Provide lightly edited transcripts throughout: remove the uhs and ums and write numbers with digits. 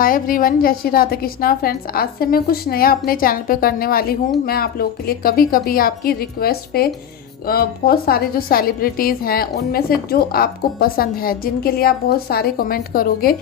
Hi everyone, जय Shri Radha Krishna. Friends, आज से मैं कुछ नया अपने चैनल पे करने वाली हूँ। मैं आप लोगों के लिए कभी कभी आपकी रिक्वेस्ट पे बहुत सारे जो सेलिब्रिटीज़ हैं उनमें से जो आपको पसंद है, जिनके लिए आप बहुत सारे कमेंट करोगे,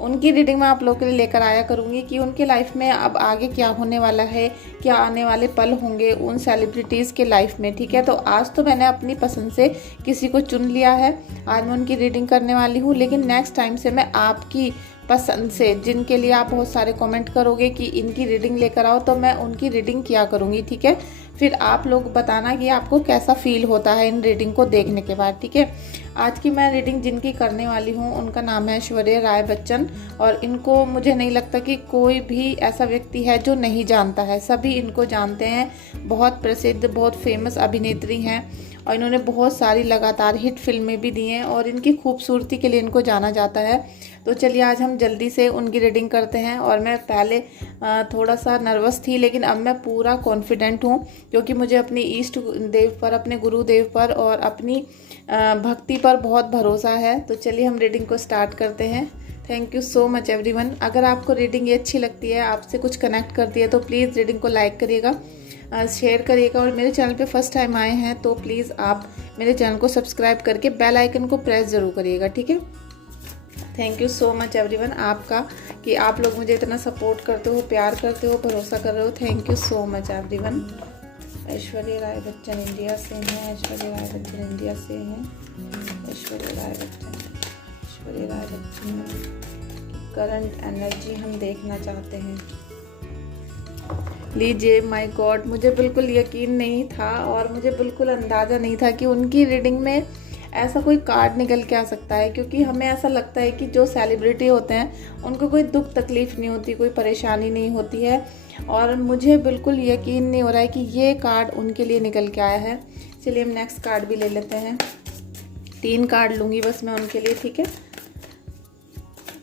उनकी रीडिंग मैं आप लोगों के लिए लेकर आया करूँगी कि उनके लाइफ में अब आगे क्या होने वाला है, क्या आने वाले पल होंगे उन सेलिब्रिटीज़ के लाइफ में। ठीक है, तो आज तो मैंने अपनी पसंद से किसी को चुन लिया है, आज मैं उनकी रीडिंग करने वाली हूँ। लेकिन नेक्स्ट टाइम से मैं आपकी पसंद से, जिनके लिए आप बहुत सारे कमेंट करोगे कि इनकी रीडिंग लेकर आओ, तो मैं उनकी रीडिंग किया करूँगी। ठीक है, फिर आप लोग बताना कि आपको कैसा फील होता है इन रीडिंग को देखने के बाद। ठीक है, आज की मैं रीडिंग जिनकी करने वाली हूँ उनका नाम है ऐश्वर्या राय बच्चन, और इनको मुझे नहीं लगता कि कोई भी ऐसा व्यक्ति है जो नहीं जानता है, सभी इनको जानते हैं। बहुत प्रसिद्ध, बहुत फेमस अभिनेत्री हैं और इन्होंने बहुत सारी लगातार हिट फिल्में भी दी हैं और इनकी खूबसूरती के लिए इनको जाना जाता है। तो चलिए आज हम जल्दी से उनकी रीडिंग करते हैं। और मैं पहले थोड़ा सा नर्वस थी, लेकिन अब मैं पूरा कॉन्फिडेंट हूँ, क्योंकि मुझे अपने ईष्ट देव पर, अपने गुरुदेव पर और अपनी भक्ति पर बहुत भरोसा है। तो चलिए हम रीडिंग को स्टार्ट करते हैं। Thank you so much everyone. अगर आपको रीडिंग ये अच्छी लगती है, आपसे कुछ कनेक्ट करती है, तो प्लीज़ रीडिंग को लाइक करिएगा, शेयर करिएगा, और मेरे चैनल पे फर्स्ट टाइम आए हैं तो प्लीज़ आप मेरे चैनल को सब्सक्राइब करके बेल आइकन को प्रेस ज़रूर करिएगा। ठीक है, thank you so much everyone आपका, कि आप लोग मुझे इतना सपोर्ट करते हो, प्यार करते हो, भरोसा कर रहे हो। Thank you so much everyone. Aishwarya Rai Bachchan India से हैं, ऐश्वर्या राय बच्चन इंडिया से हैं, ऐश्वर्या राय बच्चन, ऐश्वर्या राय बच्चन करंट एनर्जी हम देखना चाहते हैं। लीजिए, माय गॉड, मुझे बिल्कुल यकीन नहीं था और मुझे बिल्कुल अंदाज़ा नहीं था कि उनकी रीडिंग में ऐसा कोई कार्ड निकल के आ सकता है। क्योंकि हमें ऐसा लगता है कि जो सेलिब्रिटी होते हैं उनको कोई दुख तकलीफ़ नहीं होती, कोई परेशानी नहीं होती है, और मुझे बिल्कुल यकीन नहीं हो रहा है कि ये कार्ड उनके लिए निकल के आया है। चलिए हम नेक्स्ट कार्ड भी ले लेते हैं। 3 कार्ड लूँगी बस मैं उनके लिए। ठीक है,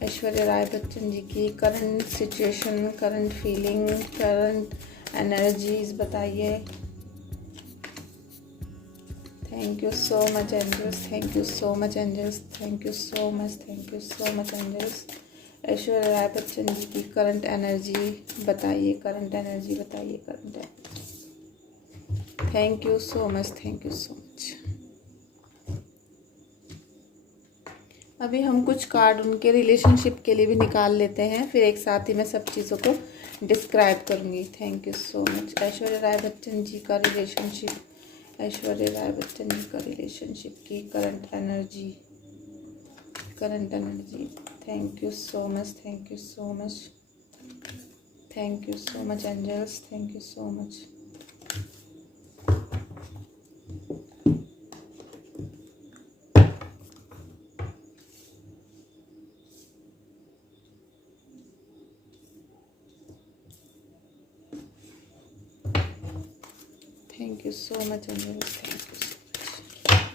ऐश्वर्या राय बच्चन जी की current situation, current feeling, current energies बताइए। Thank you so much angels, thank you so much angels, thank you so much, thank you so much angels. Aishwarya Rai Bachchan ji की करंट एनर्जी बताइए, करंट एनर्जी बताइए, current energy. Thank you so much, thank you so much. अभी हम कुछ card उनके relationship के लिए भी निकाल लेते हैं, फिर एक साथ ही मैं सब चीज़ों को डिस्क्राइब करूँगी। Thank you so much. Aishwarya Rai Bachchan ji का रिलेशनशिप, ऐश्वर्या राय बच्चन जी का रिलेशनशिप की current energy, current energy. Thank you so much, thank you so much, thank you so much angels, thank you so much. Thank you so much angels, thank you so much.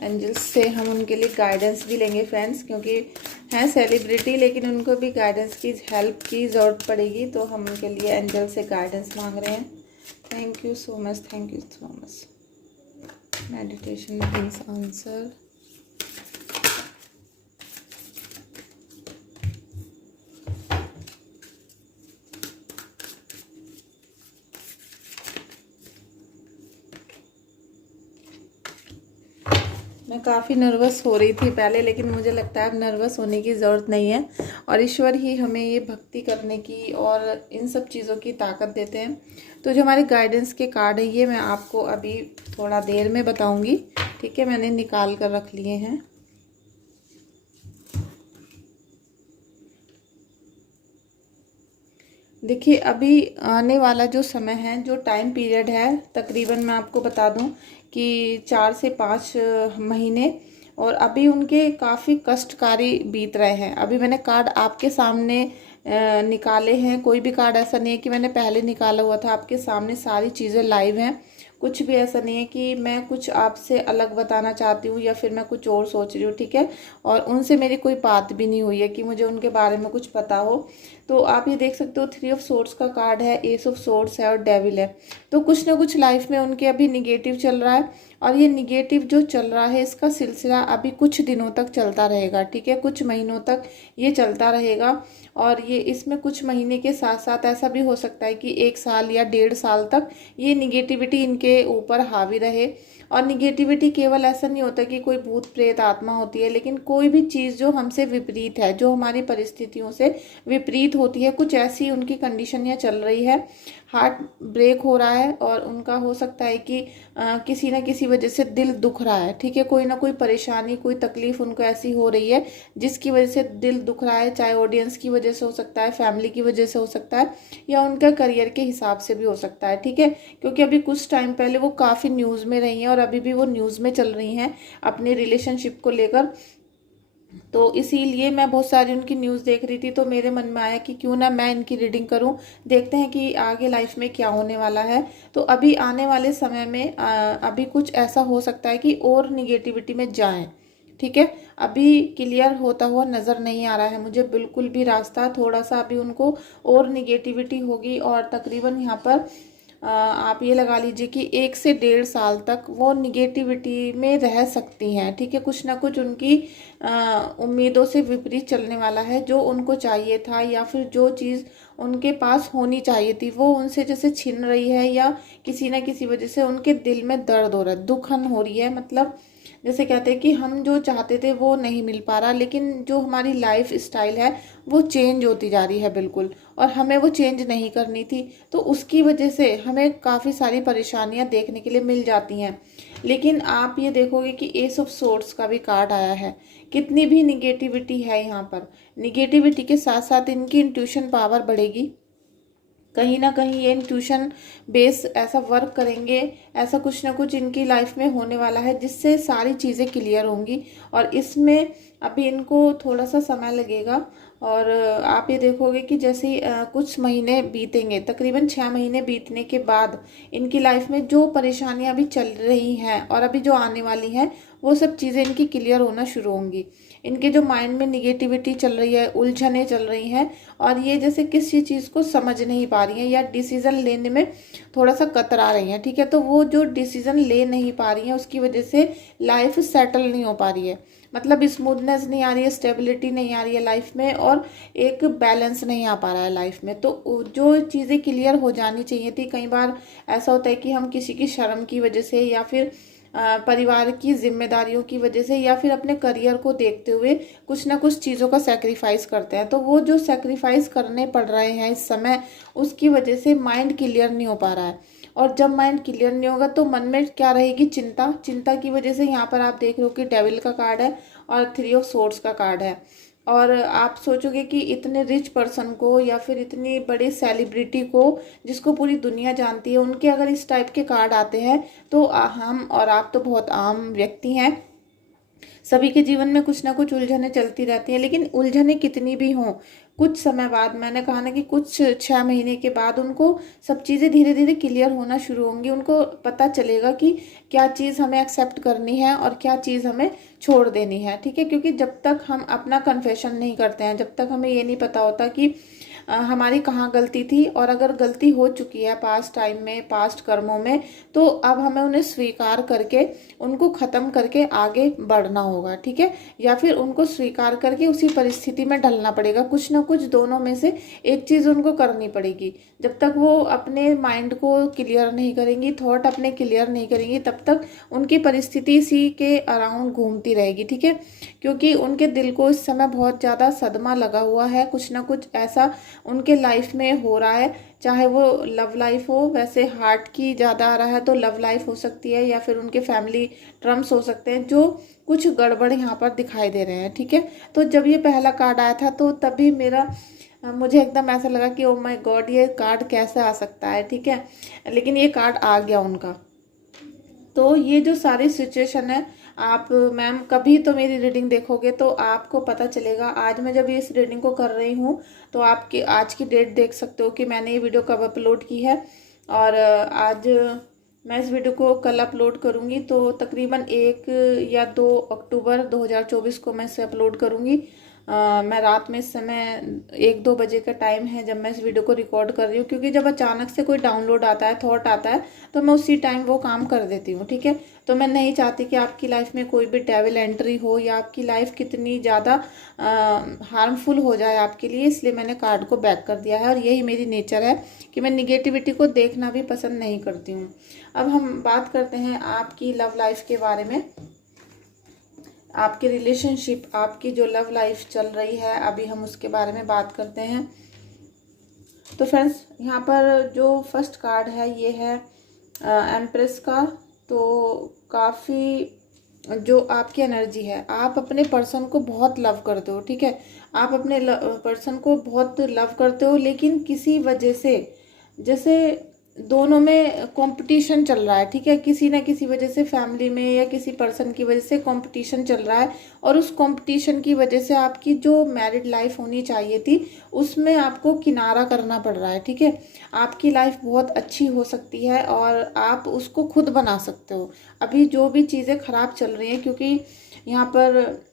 Angels से हम उनके लिए guidance भी लेंगे friends, क्योंकि हैं celebrity लेकिन उनको भी गाइडेंस की, हेल्प की ज़रूरत पड़ेगी, तो हम उनके लिए एंजल से गाइडेंस मांग रहे हैं। Thank you so much, thank you so much. Meditation means answer. मैं काफ़ी नर्वस हो रही थी पहले, लेकिन मुझे लगता है अब नर्वस होने की ज़रूरत नहीं है, और ईश्वर ही हमें ये भक्ति करने की और इन सब चीज़ों की ताकत देते हैं। तो जो हमारे गाइडेंस के कार्ड है ये मैं आपको अभी थोड़ा देर में बताऊंगी। ठीक है, मैंने निकाल कर रख लिए हैं। देखिए, अभी आने वाला जो समय है, जो टाइम पीरियड है, तकरीबन मैं आपको बता दूं कि 4 से 5 महीने, और अभी उनके काफ़ी कष्टकारी बीत रहे हैं। अभी मैंने कार्ड आपके सामने निकाले हैं, कोई भी कार्ड ऐसा नहीं है कि मैंने पहले निकाला हुआ था, आपके सामने सारी चीज़ें लाइव हैं। कुछ भी ऐसा नहीं है कि मैं कुछ आपसे अलग बताना चाहती हूँ या फिर मैं कुछ और सोच रही हूँ, ठीक है। और उनसे मेरी कोई बात भी नहीं हुई है कि मुझे उनके बारे में कुछ पता हो। तो आप ये देख सकते हो 3 ऑफ सोर्ड्स का कार्ड है, एस ऑफ सोर्ड्स है और डेविल है। तो कुछ ना कुछ लाइफ में उनके अभी निगेटिव चल रहा है, और ये निगेटिव जो चल रहा है इसका सिलसिला अभी कुछ दिनों तक चलता रहेगा, ठीक है, कुछ महीनों तक ये चलता रहेगा। और ये इसमें कुछ महीने के साथ साथ ऐसा भी हो सकता है कि 1 साल या 1.5 साल तक ये निगेटिविटी इनके ऊपर हावी रहे। और निगेटिविटी केवल ऐसा नहीं होता कि कोई भूत प्रेत आत्मा होती है, लेकिन कोई भी चीज़ जो हमसे विपरीत है, जो हमारी परिस्थितियों से विपरीत होती है, कुछ ऐसी उनकी कंडीशन या चल रही है। हार्ट ब्रेक हो रहा है और उनका हो सकता है कि किसी न किसी वजह से दिल दुख रहा है, ठीक है, कोई ना कोई परेशानी, कोई तकलीफ उनको ऐसी हो रही है जिसकी वजह से दिल दुख रहा है। चाहे ऑडियंस की वजह से हो सकता है, फैमिली की वजह से हो सकता है, या उनका करियर के हिसाब से भी हो सकता है, ठीक है। क्योंकि अभी कुछ टाइम पहले वो काफ़ी न्यूज़ में रही हैं और अभी भी वो न्यूज़ में चल रही हैं अपनी रिलेशनशिप को लेकर। तो इसीलिए मैं बहुत सारी उनकी न्यूज़ देख रही थी, तो मेरे मन में आया कि क्यों ना मैं इनकी रीडिंग करूं, देखते हैं कि आगे लाइफ में क्या होने वाला है। तो अभी आने वाले समय में अभी कुछ ऐसा हो सकता है कि और निगेटिविटी में जाएं, ठीक है। अभी क्लियर होता हुआ नज़र नहीं आ रहा है मुझे बिल्कुल भी रास्ता, थोड़ा सा अभी उनको और निगेटिविटी होगी और तकरीबन यहाँ पर आप ये लगा लीजिए कि 1 से 1.5 साल तक वो निगेटिविटी में रह सकती हैं, ठीक है। कुछ ना कुछ उनकी उम्मीदों से विपरीत चलने वाला है। जो उनको चाहिए था या फिर जो चीज़ उनके पास होनी चाहिए थी वो उनसे जैसे छिन रही है, या किसी ना किसी वजह से उनके दिल में दर्द हो रहा है, दुखन हो रही है। मतलब जैसे कहते हैं कि हम जो चाहते थे वो नहीं मिल पा रहा, लेकिन जो हमारी लाइफ स्टाइल है वो चेंज होती जा रही है बिल्कुल, और हमें वो चेंज नहीं करनी थी। तो उसकी वजह से हमें काफ़ी सारी परेशानियां देखने के लिए मिल जाती हैं। लेकिन आप ये देखोगे कि एस ऑफ सोर्ड्स का भी कार्ड आया है। कितनी भी निगेटिविटी है यहाँ पर, निगेटिविटी के साथ साथ इनकी इंट्यूशन पावर बढ़ेगी। कहीं ना कहीं ये इंट्यूशन बेस ऐसा वर्क करेंगे, ऐसा कुछ ना कुछ इनकी लाइफ में होने वाला है जिससे सारी चीज़ें क्लियर होंगी। और इसमें अभी इनको थोड़ा सा समय लगेगा। और आप ये देखोगे कि जैसे ही कुछ महीने बीतेंगे, तकरीबन 6 महीने बीतने के बाद इनकी लाइफ में जो परेशानियां अभी चल रही हैं और अभी जो आने वाली हैं वो सब चीज़ें इनकी क्लियर होना शुरू होंगी। इनके जो माइंड में निगेटिविटी चल रही है, उलझनें चल रही हैं, और ये जैसे किसी चीज़ को समझ नहीं पा रही हैं या डिसीज़न लेने में थोड़ा सा कतरा रही हैं, ठीक है। तो वो जो डिसीज़न ले नहीं पा रही हैं उसकी वजह से लाइफ सेटल नहीं हो पा रही है। मतलब स्मूथनेस नहीं आ रही है, स्टेबिलिटी नहीं आ रही है लाइफ में, और एक बैलेंस नहीं आ पा रहा है लाइफ में। तो जो चीज़ें क्लियर हो जानी चाहिए थी, कई बार ऐसा होता है कि हम किसी की शर्म की वजह से या फिर परिवार की जिम्मेदारियों की वजह से या फिर अपने करियर को देखते हुए कुछ ना कुछ चीज़ों का सेक्रीफाइस करते हैं। तो वो जो सेक्रीफाइस करने पड़ रहे हैं इस समय, उसकी वजह से माइंड क्लियर नहीं हो पा रहा है। और जब माइंड क्लियर नहीं होगा तो मन में क्या रहेगी, चिंता। चिंता की वजह से यहाँ पर आप देख रहे हो कि डेविल का कार्ड है और 3 ऑफ सोर्ड्स का कार्ड है। और आप सोचोगे कि इतने रिच पर्सन को या फिर इतनी बड़ी सेलिब्रिटी को जिसको पूरी दुनिया जानती है, उनके अगर इस टाइप के कार्ड आते हैं तो हम और आप तो बहुत आम व्यक्ति हैं, सभी के जीवन में कुछ ना कुछ उलझनें चलती रहती हैं। लेकिन उलझनें कितनी भी हों, कुछ समय बाद, मैंने कहा ना कि कुछ 6 महीने के बाद उनको सब चीज़ें धीरे धीरे क्लियर होना शुरू होंगी। उनको पता चलेगा कि क्या चीज़ हमें एक्सेप्ट करनी है और क्या चीज़ हमें छोड़ देनी है, ठीक है। क्योंकि जब तक हम अपना कन्फेशन नहीं करते हैं, जब तक हमें ये नहीं पता होता कि हमारी कहाँ गलती थी, और अगर गलती हो चुकी है पास्ट टाइम में, पास्ट कर्मों में, तो अब हमें उन्हें स्वीकार करके उनको ख़त्म करके आगे बढ़ना होगा, ठीक है। या फिर उनको स्वीकार करके उसी परिस्थिति में ढलना पड़ेगा, कुछ ना कुछ दोनों में से एक चीज़ उनको करनी पड़ेगी। जब तक वो अपने माइंड को क्लियर नहीं करेंगी, थॉट अपने क्लियर नहीं करेंगी, तब तक उनकी परिस्थिति इसी के अराउंड घूमती रहेगी, ठीक है। क्योंकि उनके दिल को इस समय बहुत ज़्यादा सदमा लगा हुआ है, कुछ ना कुछ ऐसा उनके लाइफ में हो रहा है। चाहे वो लव लाइफ हो, वैसे हार्ट की ज़्यादा आ रहा है तो लव लाइफ हो सकती है, या फिर उनके फैमिली ट्रम्स हो सकते हैं, जो कुछ गड़बड़ यहाँ पर दिखाई दे रहे हैं, ठीक है। तो जब ये पहला कार्ड आया था तो तभी मुझे एकदम ऐसा लगा कि ओ माय गॉड, ये कार्ड कैसे आ सकता है, ठीक है। लेकिन ये कार्ड आ गया उनका। तो ये जो सारी सिचुएशन है, आप मैम कभी तो मेरी रीडिंग देखोगे तो आपको पता चलेगा। आज मैं जब इस रीडिंग को कर रही हूँ तो आपकी आज की डेट देख सकते हो कि मैंने ये वीडियो कब अपलोड की है। और आज मैं इस वीडियो को कल अपलोड करूँगी, तो तकरीबन 1 या 2 अक्टूबर 2024 को मैं इसे अपलोड करूँगी। मैं रात में इस समय 1-2 बजे का टाइम है जब मैं इस वीडियो को रिकॉर्ड कर रही हूँ, क्योंकि जब अचानक से कोई डाउनलोड आता है, थॉट आता है, तो मैं उसी टाइम वो काम कर देती हूँ, ठीक है। तो मैं नहीं चाहती कि आपकी लाइफ में कोई भी डेविल एंट्री हो या आपकी लाइफ कितनी ज़्यादा हार्मफुल हो जाए आपके लिए, इसलिए मैंने कार्ड को बैक कर दिया है। और यही मेरी नेचर है कि मैं निगेटिविटी को देखना भी पसंद नहीं करती हूँ। अब हम बात करते हैं आपकी लव लाइफ के बारे में। आपकी रिलेशनशिप, आपकी जो लव लाइफ चल रही है अभी, हम उसके बारे में बात करते हैं। तो फ्रेंड्स, यहाँ पर जो फर्स्ट कार्ड है ये है एम्प्रेस का। तो काफ़ी जो आपकी एनर्जी है, आप अपने पर्सन को बहुत लव करते हो, ठीक है। आप अपने पर्सन को बहुत लव करते हो, लेकिन किसी वजह से, जैसे दोनों में कंपटीशन चल रहा है, ठीक है। किसी ना किसी वजह से फैमिली में या किसी पर्सन की वजह से कंपटीशन चल रहा है, और उस कंपटीशन की वजह से आपकी जो मैरिड लाइफ होनी चाहिए थी उसमें आपको किनारा करना पड़ रहा है, ठीक है। आपकी लाइफ बहुत अच्छी हो सकती है और आप उसको खुद बना सकते हो। अभी जो भी चीज़ें खराब चल रही हैं, क्योंकि यहाँ पर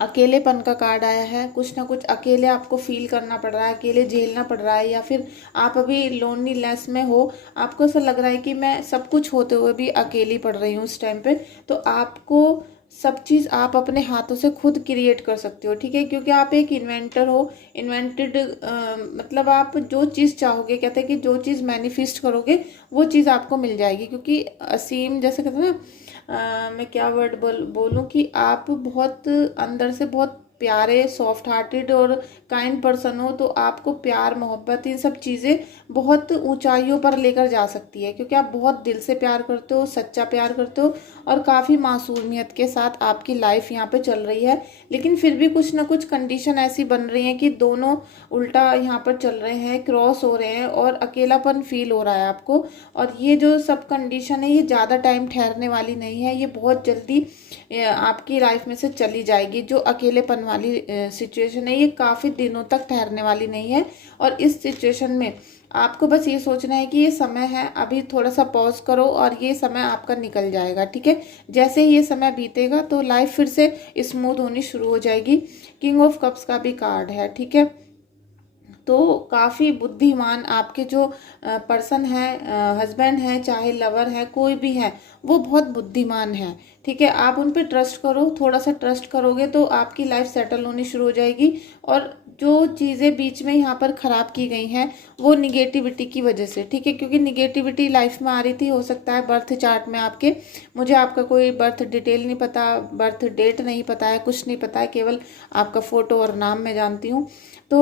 अकेलेपन का कार्ड आया है, कुछ ना कुछ अकेले आपको फील करना पड़ रहा है, अकेले झेलना पड़ रहा है, या फिर आप अभी लोनलीनेस में हो, आपको ऐसा लग रहा है कि मैं सब कुछ होते हुए भी अकेली पड़ रही हूँ उस टाइम पे। तो आपको सब चीज़ आप अपने हाथों से खुद क्रिएट कर सकते हो, ठीक है, क्योंकि आप एक इन्वेंटर हो। इन्वेंटेड मतलब आप जो चीज़ चाहोगे, कहते हैं कि जो चीज़ मैनिफेस्ट करोगे वो चीज़ आपको मिल जाएगी, क्योंकि असीम, जैसे कहते हैं ना, मैं क्या वर्ड बोलूँ कि आप बहुत अंदर से बहुत प्यारे, सॉफ्ट हार्टेड और काइंड पर्सन हो, तो आपको प्यार, मोहब्बत, इन सब चीज़ें बहुत ऊंचाइयों पर लेकर जा सकती है, क्योंकि आप बहुत दिल से प्यार करते हो, सच्चा प्यार करते हो, और काफ़ी मासूमियत के साथ आपकी लाइफ यहाँ पे चल रही है। लेकिन फिर भी कुछ ना कुछ कंडीशन ऐसी बन रही है कि दोनों उल्टा यहाँ पर चल रहे हैं, क्रॉस हो रहे हैं, और अकेलापन फील हो रहा है आपको। और ये जो सब कंडीशन है ये ज़्यादा टाइम ठहरने वाली नहीं है, ये बहुत जल्दी आपकी लाइफ में से चली जाएगी। जो अकेलेपन वाली सिचुएशन है ये काफ़ी दिनों तक ठहरने वाली नहीं है। और इस सिचुएशन में आपको बस ये सोचना है कि ये समय है, अभी थोड़ा सा पॉज करो और ये समय आपका निकल जाएगा, ठीक है। जैसे ही ये समय बीतेगा तो लाइफ फिर से स्मूथ होनी शुरू हो जाएगी। किंग ऑफ कप्स का भी कार्ड है, ठीक है। तो काफ़ी बुद्धिमान आपके जो पर्सन है, हस्बैंड है, चाहे लवर है, कोई भी है, वो बहुत बुद्धिमान है, ठीक है। आप उन पे ट्रस्ट करो, थोड़ा सा ट्रस्ट करोगे तो आपकी लाइफ सेटल होनी शुरू हो जाएगी। और जो चीज़ें बीच में यहाँ पर ख़राब की गई हैं वो निगेटिविटी की वजह से, ठीक है, क्योंकि निगेटिविटी लाइफ में आ रही थी। हो सकता है बर्थ चार्ट में आपके, मुझे आपका कोई बर्थ डिटेल नहीं पता, बर्थ डेट नहीं पता है, कुछ नहीं पता है, केवल आपका फ़ोटो और नाम मैं जानती हूँ। तो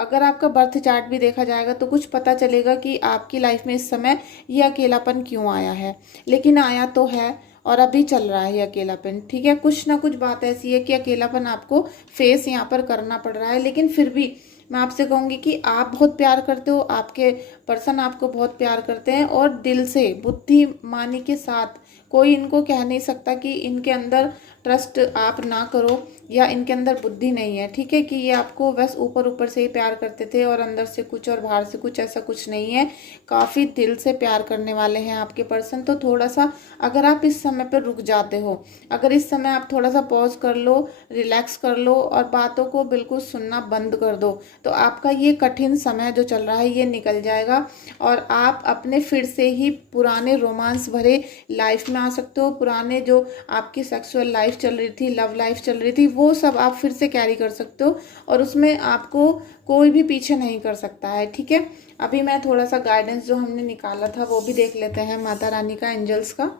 अगर आपका बर्थ चार्ट भी देखा जाएगा तो कुछ पता चलेगा कि आपकी लाइफ में इस समय ये अकेलापन क्यों आया है। लेकिन आया तो है और अभी चल रहा है ये अकेलापन, ठीक है। कुछ ना कुछ बात ऐसी है कि अकेलापन आपको फेस यहाँ पर करना पड़ रहा है। लेकिन फिर भी मैं आपसे कहूँगी कि आप बहुत प्यार करते हो, आपके पर्सन आपको बहुत प्यार करते हैं, और दिल से, बुद्धिमानी के साथ। कोई इनको कह नहीं सकता कि इनके अंदर ट्रस्ट आप ना करो या इनके अंदर बुद्धि नहीं है, ठीक है, कि ये आपको बस ऊपर ऊपर से ही प्यार करते थे और अंदर से कुछ और बाहर से कुछ, ऐसा कुछ नहीं है। काफ़ी दिल से प्यार करने वाले हैं आपके पर्सन। तो थोड़ा सा अगर आप इस समय पर रुक जाते हो, अगर इस समय आप थोड़ा सा पॉज कर लो, रिलैक्स कर लो और बातों को बिल्कुल सुनना बंद कर दो, तो आपका ये कठिन समय जो चल रहा है ये निकल जाएगा और आप अपने फिर से ही पुराने रोमांस भरे लाइफ में आ सकते हो। पुराने जो आपकी सेक्सुअल लाइफ चल रही थी, लव लाइफ चल रही थी, वो सब आप फिर से कैरी कर सकते हो और उसमें आपको कोई भी पीछे नहीं कर सकता है, ठीक है। अभी मैं थोड़ा सा गाइडेंस जो हमने निकाला था वो भी देख लेते हैं माता रानी का, एंजल्स का।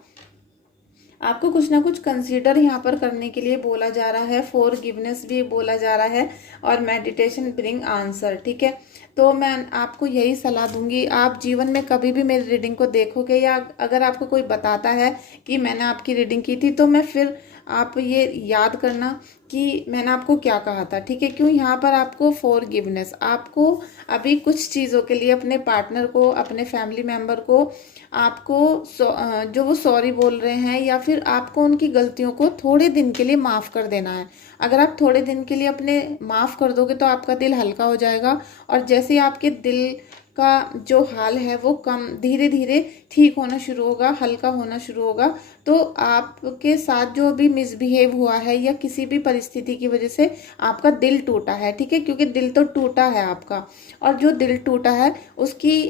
आपको कुछ ना कुछ कंसीडर यहाँ पर करने के लिए बोला जा रहा है, फॉरगिवनेस भी बोला जा रहा है, और मेडिटेशन ब्रिंग आंसर, ठीक है। तो मैं आपको यही सलाह दूंगी, आप जीवन में कभी भी मेरी रीडिंग को देखोगे या अगर आपको कोई बताता है कि मैंने आपकी रीडिंग की थी, तो मैं फिर आप ये याद करना कि मैंने आपको क्या कहा था, ठीक है। क्यों यहाँ पर आपको फॉरगिवनेस, आपको अभी कुछ चीज़ों के लिए अपने पार्टनर को, अपने फैमिली मेम्बर को, आपको जो वो सॉरी बोल रहे हैं या फिर आपको उनकी गलतियों को थोड़े दिन के लिए माफ़ कर देना है। अगर आप थोड़े दिन के लिए अपने माफ़ कर दोगे तो आपका दिल हल्का हो जाएगा, और जैसे ही आपके दिल का जो हाल है वो कम धीरे धीरे ठीक होना शुरू होगा, हल्का होना शुरू होगा। तो आपके साथ जो भी मिसबिहेव हुआ है या किसी भी परिस्थिति की वजह से आपका दिल टूटा है, ठीक है, क्योंकि दिल तो टूटा है आपका, और जो दिल टूटा है उसकी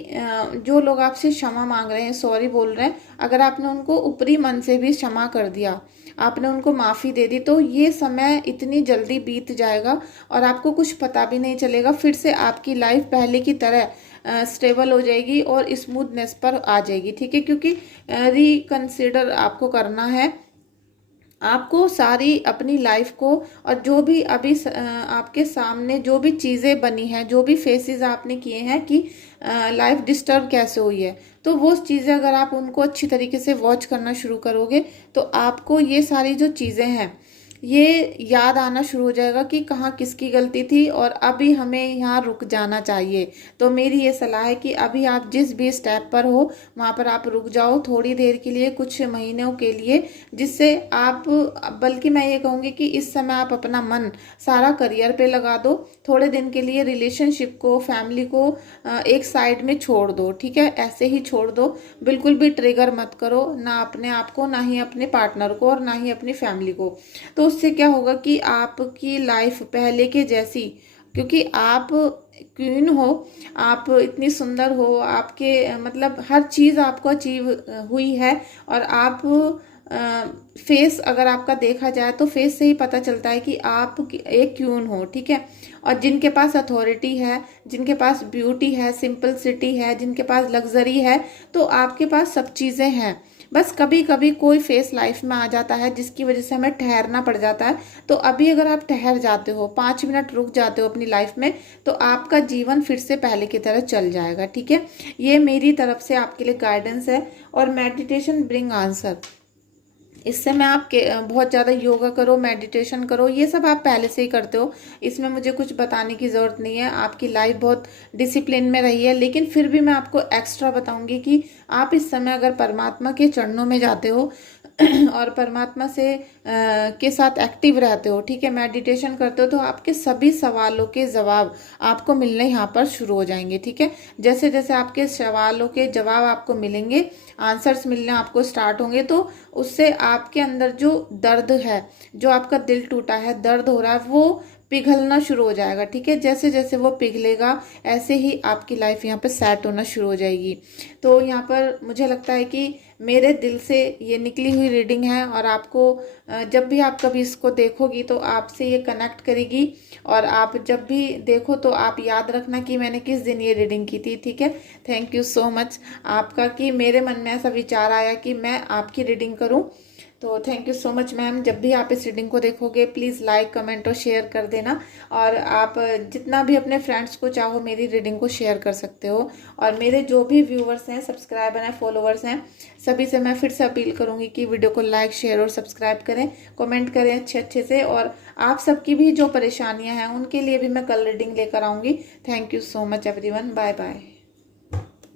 जो लोग आपसे क्षमा मांग रहे हैं, सॉरी बोल रहे हैं, अगर आपने उनको ऊपरी मन से भी क्षमा कर दिया, आपने उनको माफ़ी दे दी, तो ये समय इतनी जल्दी बीत जाएगा और आपको कुछ पता भी नहीं चलेगा। फिर से आपकी लाइफ पहले की तरह स्टेबल हो जाएगी और स्मूथनेस पर आ जाएगी, ठीक है, क्योंकि रिकंसिडर आपको करना है। आपको सारी अपनी लाइफ को, और जो भी अभी आपके सामने जो भी चीज़ें बनी हैं, जो भी फेसेस आपने किए हैं कि लाइफ डिस्टर्ब कैसे हुई है, तो वो चीज़ें अगर आप उनको अच्छी तरीके से वॉच करना शुरू करोगे तो आपको ये सारी जो चीज़ें हैं ये याद आना शुरू हो जाएगा कि कहाँ किसकी गलती थी और अभी हमें यहाँ रुक जाना चाहिए। तो मेरी ये सलाह है कि अभी आप जिस भी स्टेप पर हो वहाँ पर आप रुक जाओ थोड़ी देर के लिए, कुछ महीनों के लिए, जिससे आप, बल्कि मैं ये कहूँगी कि इस समय आप अपना मन सारा करियर पे लगा दो, थोड़े दिन के लिए रिलेशनशिप को, फैमिली को एक साइड में छोड़ दो, ठीक है, ऐसे ही छोड़ दो, बिल्कुल भी ट्रिगर मत करो, ना अपने आप को, ना ही अपने पार्टनर को, और ना ही अपनी फैमिली को। तो उससे क्या होगा कि आपकी लाइफ पहले के जैसी, क्योंकि आप क्वीन हो, आप इतनी सुंदर हो, आपके मतलब हर चीज़ आपको अचीव हुई है, और आप फेस अगर आपका देखा जाए तो फेस से ही पता चलता है कि आप एक क्वीन हो, ठीक है। और जिनके पास अथॉरिटी है, जिनके पास ब्यूटी है, सिंपलिसिटी है, जिनके पास लग्जरी है, तो आपके पास सब चीज़ें हैं। बस कभी कभी कोई फेस लाइफ में आ जाता है जिसकी वजह से हमें ठहरना पड़ जाता है। तो अभी अगर आप ठहर जाते हो, 5 मिनट रुक जाते हो अपनी लाइफ में, तो आपका जीवन फिर से पहले की तरह चल जाएगा, ठीक है। ये मेरी तरफ से आपके लिए गाइडेंस है। और मेडिटेशन ब्रिंग आंसर, इससे मैं आप बहुत ज़्यादा योगा करो, मेडिटेशन करो, ये सब आप पहले से ही करते हो, इसमें मुझे कुछ बताने की ज़रूरत नहीं है। आपकी लाइफ बहुत डिसिप्लिन में रही है, लेकिन फिर भी मैं आपको एक्स्ट्रा बताऊंगी कि आप इस समय अगर परमात्मा के चरणों में जाते हो और परमात्मा से के साथ एक्टिव रहते हो, ठीक है, मेडिटेशन करते हो, तो आपके सभी सवालों के जवाब आपको मिलने यहाँ पर शुरू हो जाएंगे, ठीक है। जैसे जैसे आपके सवालों के जवाब आपको मिलेंगे, आंसर्स मिलने आपको स्टार्ट होंगे, तो उससे आपके अंदर जो दर्द है, जो आपका दिल टूटा है, दर्द हो रहा है, वो पिघलना शुरू हो जाएगा, ठीक है। जैसे जैसे वो पिघलेगा ऐसे ही आपकी लाइफ यहाँ पे सेट होना शुरू हो जाएगी। तो यहाँ पर मुझे लगता है कि मेरे दिल से ये निकली हुई रीडिंग है, और आपको जब भी आप कभी इसको देखोगी तो आपसे ये कनेक्ट करेगी, और आप जब भी देखो तो आप याद रखना कि मैंने किस दिन ये रीडिंग की थी, ठीक है। थैंक यू सो मच आपका कि मेरे मन में ऐसा विचार आया कि मैं आपकी रीडिंग करूं। तो thank you so much ma'am. जब भी आप इस रीडिंग को देखोगे प्लीज़ लाइक, कमेंट और शेयर कर देना, और आप जितना भी अपने फ्रेंड्स को चाहो मेरी रीडिंग को शेयर कर सकते हो। और मेरे जो भी व्यूवर्स हैं, सब्सक्राइबर हैं, फॉलोअर्स हैं, सभी से मैं फिर से अपील करूंगी कि वीडियो को लाइक, शेयर और सब्सक्राइब करें, कमेंट करें अच्छे अच्छे से, और आप सबकी भी जो परेशानियाँ हैं उनके लिए भी मैं कल रीडिंग लेकर आऊँगी। Thank you so much everyone, bye bye.